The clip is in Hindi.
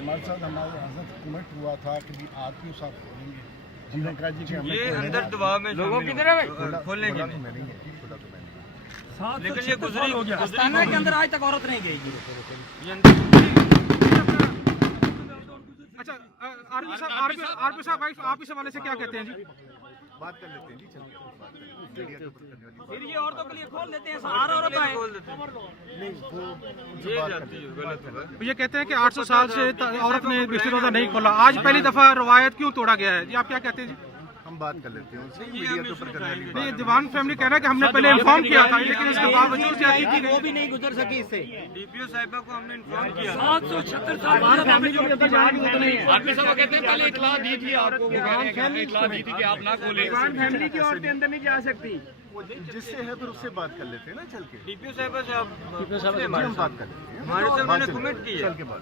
हमारे साथ हमारे हजरत कमेंट हुआ था कि आरपीओ साहब खोलेंगे, हमने कहा जी कि हमें ये अंदर दबाव में लोगों की तरह खोलेंगे लेकिन ये गुजरी हो गया आस्थाना के अंदर आज तक औरत नहीं गई। अच्छा आरपी साहब आप इस हवाले से क्या कहते हैं जी? बात कर लेते हैं जी, चलिए मीडिया के ऊपर करने वाली फिर ये औरतों के लिए खोल देते हैं, हर औरत आए। खोल देते हैं नहीं, वो ये जाती है गलत है। ये कहते हैं कि 800 साल से औरत ने बिस्तर रोजा नहीं खोला, आज पहली दफा रवायत क्यों तोड़ा गया है? जी आप क्या कहते हैं जी? हम बात कर लेते हैं उनसे, मीडिया के ऊपर करने वाली नहीं, दीवान फैमिली कह रहा है कि हमने पहले इन्फॉर्म किया था लेकिन इसके बावजूद ज्यादती की वो गई। भी नहीं गुजर सकी इससे। डीपीओ साहिबा को हमने इन्फॉर्म किया 776 साल बाद फैमिली के अंदर जाने की जरूरत नहीं है। आरपी साहब कहते हैं पहले इतला दी थी आपको, इतला दी थी कि आप ना खोले। फैमिली की औरतें अंदर नहीं जा सकती। वो जिससे है फिर उससे बात कर लेते हैं ना, चल के डीपीओ साहिबा से आप हम बात कर लेते हैं, हमारे से उन्होंने कमेंट की है। चल के बात